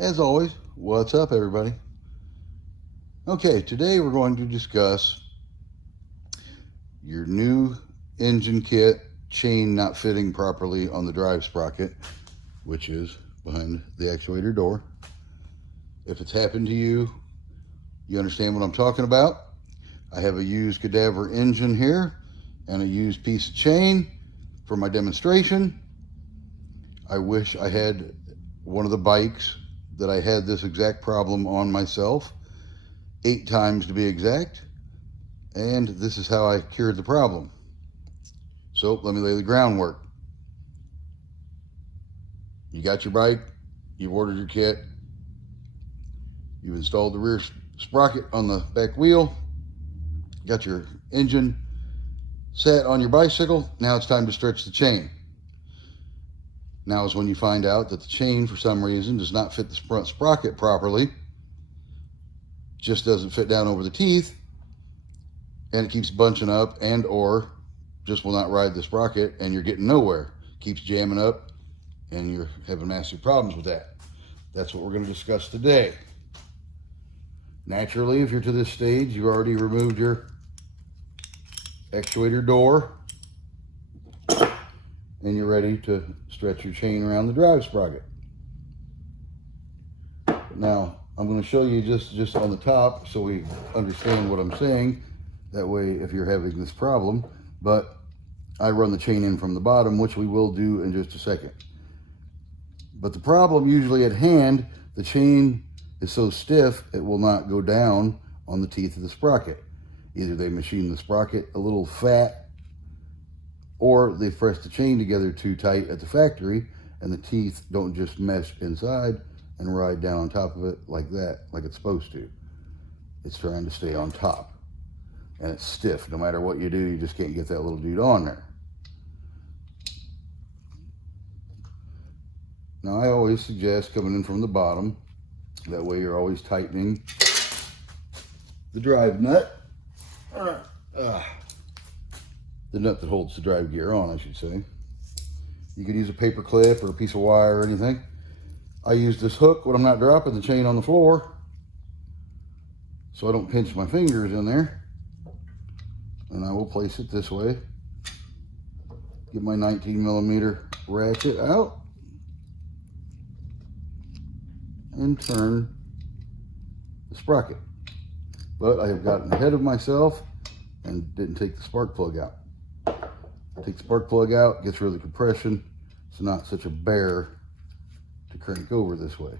As always, what's up, everybody? Okay, today we're going to discuss your new engine kit chain not fitting properly on the drive sprocket, which is behind the actuator door. If it's happened to you, you understand what I'm talking about. I have a used cadaver engine here and a used piece of chain for my demonstration. I wish I had one of the bikes that I had this exact problem on myself, 8 times to be exact, and this is how I cured the problem. So let me lay the groundwork. You got your bike, you've ordered your kit, you've installed the rear sprocket on the back wheel, got your engine set on your bicycle. Now it's time to stretch the chain. Now is when you find out that the chain, for some reason, does not fit the front sprocket properly, just doesn't fit down over the teeth, and it keeps bunching up and or just will not ride the sprocket, and you're getting nowhere. Keeps jamming up, and you're having massive problems with that. That's what we're going to discuss today. Naturally, if you're to this stage, you've already removed your actuator door, and you're ready to stretch your chain around the drive sprocket. Now, I'm going to show you just on the top so we understand what I'm saying. That way, if you're having this problem, but I run the chain in from the bottom, which we will do in just a second. But the problem usually at hand, the chain is so stiff, it will not go down on the teeth of the sprocket. Either they machine the sprocket a little fat, or they press the chain together too tight at the factory, and the teeth don't just mesh inside and ride down on top of it like that, like it's supposed to. It's trying to stay on top, and it's stiff. No matter what you do, you just can't get that little dude on there. Now, I always suggest coming in from the bottom. That way you're always tightening the drive nut. The nut that holds the drive gear on, I should say. You could use a paper clip or a piece of wire or anything. I use this hook when I'm not dropping the chain on the floor, so I don't pinch my fingers in there. And I will place it this way. Get my 19mm ratchet out and turn the sprocket. But I have gotten ahead of myself and didn't take the spark plug out. Take the spark plug out, gets rid of the compression. It's not such a bear to crank over this way.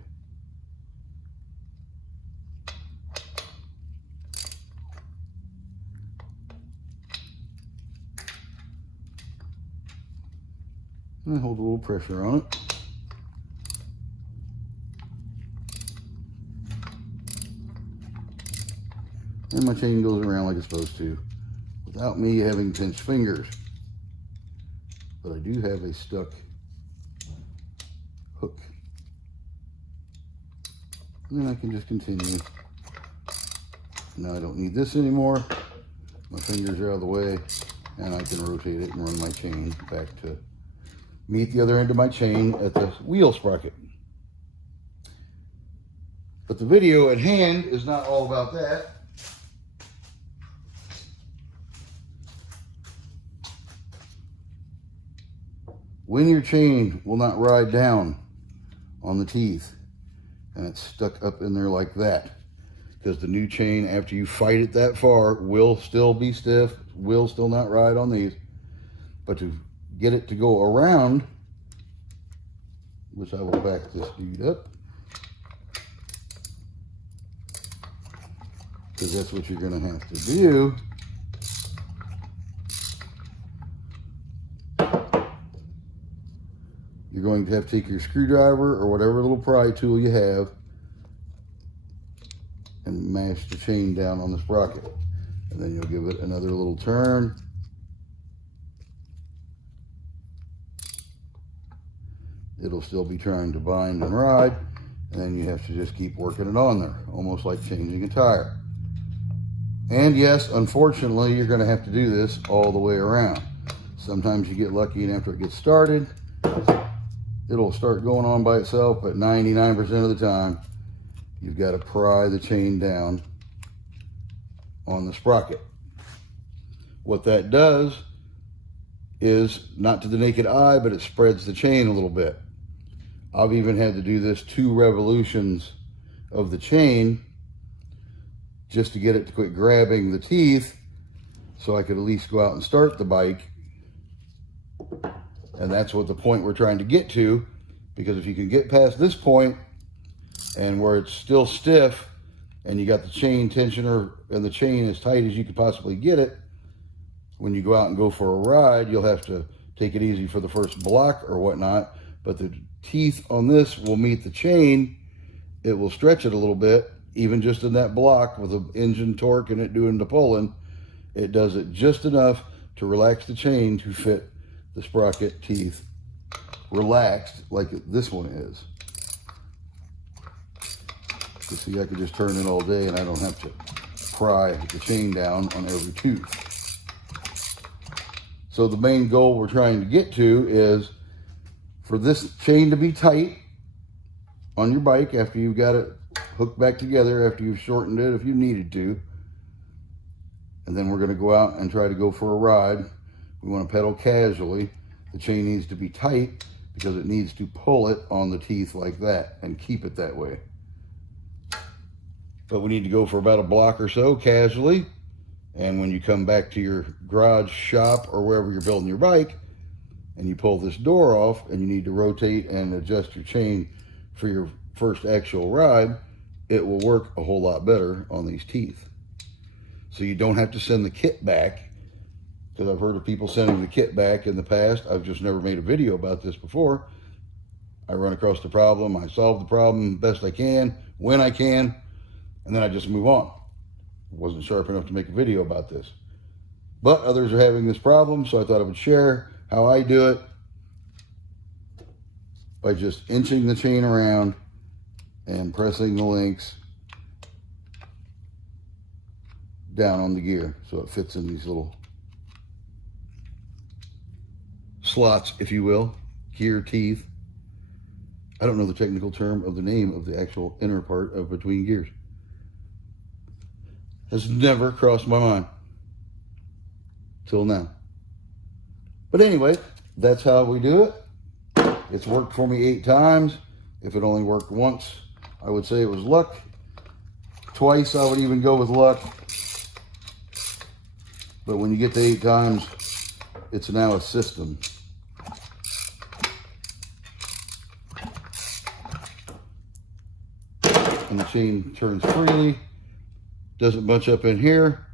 And I hold a little pressure on it. And my chain goes around like it's supposed to, without me having pinched fingers. But I do have a stuck hook. And then I can just continue. Now I don't need this anymore. My fingers are out of the way, and I can rotate it and run my chain back to meet the other end of my chain at the wheel sprocket. But the video at hand is not all about that. When your chain will not ride down on the teeth and it's stuck up in there like that, because the new chain, after you fight it that far, will still be stiff, will still not ride on these. But to get it to go around, which I will back this dude up, because that's what you're going to have to do. You're going to have to take your screwdriver or whatever little pry tool you have and mash the chain down on the sprocket. And then you'll give it another little turn. It'll still be trying to bind and ride, and then you have to just keep working it on there, almost like changing a tire. And yes, unfortunately, you're going to have to do this all the way around. Sometimes you get lucky, and after it gets started, it'll start going on by itself, but 99% of the time, you've got to pry the chain down on the sprocket. What that does is, not to the naked eye, but it spreads the chain a little bit. I've even had to do this 2 revolutions of the chain just to get it to quit grabbing the teeth, so I could at least go out and start the bike. And that's what the point we're trying to get to, because if you can get past this point and where it's still stiff and you got the chain tensioner and the chain as tight as you could possibly get it, when you go out and go for a ride, you'll have to take it easy for the first block or whatnot, but the teeth on this will meet the chain. It will stretch it a little bit, even just in that block with the engine torque and it doing the pulling. It does it just enough to relax the chain to fit the sprocket teeth relaxed like this one is. You see, I could just turn it all day and I don't have to pry the chain down on every tooth. So the main goal we're trying to get to is for this chain to be tight on your bike after you've got it hooked back together, after you've shortened it if you needed to. And then we're going to go out and try to go for a ride. We want to pedal casually. The chain needs to be tight because it needs to pull it on the teeth like that and keep it that way. But we need to go for about a block or so casually. And when you come back to your garage, shop, or wherever you're building your bike, and you pull this door off and you need to rotate and adjust your chain for your first actual ride, it will work a whole lot better on these teeth. So you don't have to send the kit back, because I've heard of people sending the kit back in the past. I've just never made a video about this before. I run across the problem, I solve the problem best I can, when I can, and then I just move on. Wasn't sharp enough to make a video about this. But others are having this problem, so I thought I would share how I do it by just inching the chain around and pressing the links down on the gear so it fits in these little slots, if you will, gear teeth. I don't know the technical term of the name of the actual inner part of between gears. Has never crossed my mind till now. But anyway, that's how we do it. It's worked for me 8 times. If it only worked once, I would say it was luck. Twice, I would even go with luck. But when you get to 8 times, it's now a system. And the chain turns freely. Doesn't bunch up in here,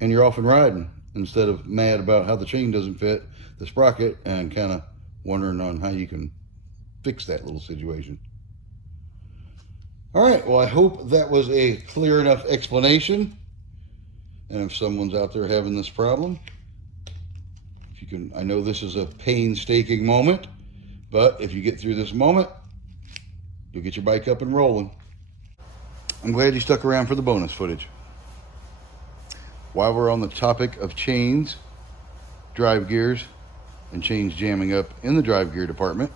and you're off and riding instead of mad about how the chain doesn't fit the sprocket and kind of wondering on how you can fix that little situation. All right, well, I hope that was a clear enough explanation. And if someone's out there having this problem, if you can, I know this is a painstaking moment, but if you get through this moment, you'll get your bike up and rolling. I'm glad you stuck around for the bonus footage. While we're on the topic of chains, drive gears, and chains jamming up in the drive gear department,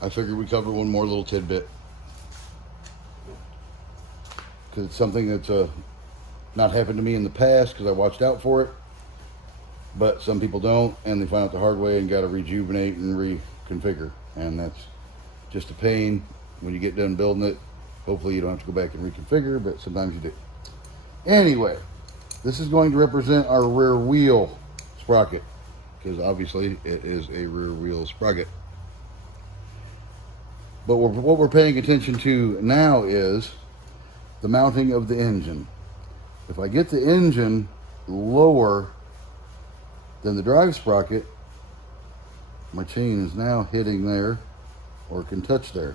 I figured we'd cover one more little tidbit. Because it's something that's not happened to me in the past because I watched out for it. But some people don't, and they find out the hard way and got to rejuvenate and reconfigure. And that's just a pain when you get done building it. Hopefully you don't have to go back and reconfigure, but sometimes you do. Anyway, this is going to represent our rear wheel sprocket, because obviously it is a rear wheel sprocket. But what we're paying attention to now is the mounting of the engine. If I get the engine lower than the drive sprocket, my chain is now hitting there or can touch there.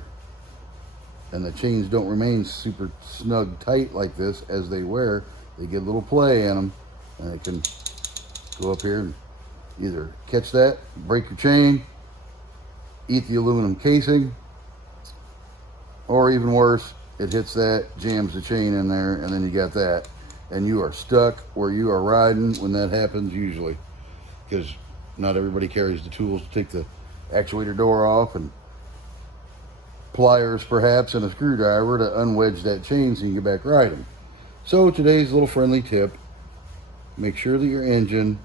And the chains don't remain super snug tight like this as they wear. They get a little play in them, and they can go up here and either catch that, break your chain, eat the aluminum casing, or even worse, it hits that, jams the chain in there, and then you got that. And you are stuck where you are riding when that happens usually. Because not everybody carries the tools to take the actuator door off, and pliers perhaps and a screwdriver to unwedge that chain so you can get back riding. So today's little friendly tip: make sure that your engine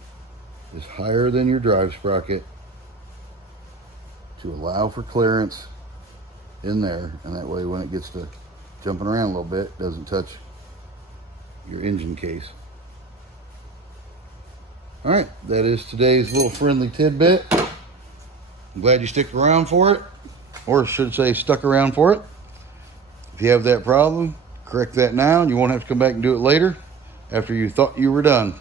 is higher than your drive sprocket to allow for clearance in there, and that way when it gets to jumping around a little bit, it doesn't touch your engine case. All right, that is today's little friendly tidbit. I'm glad you stuck around for it, or should say stuck around for it. If you have that problem, correct that now, and you won't have to come back and do it later after you thought you were done.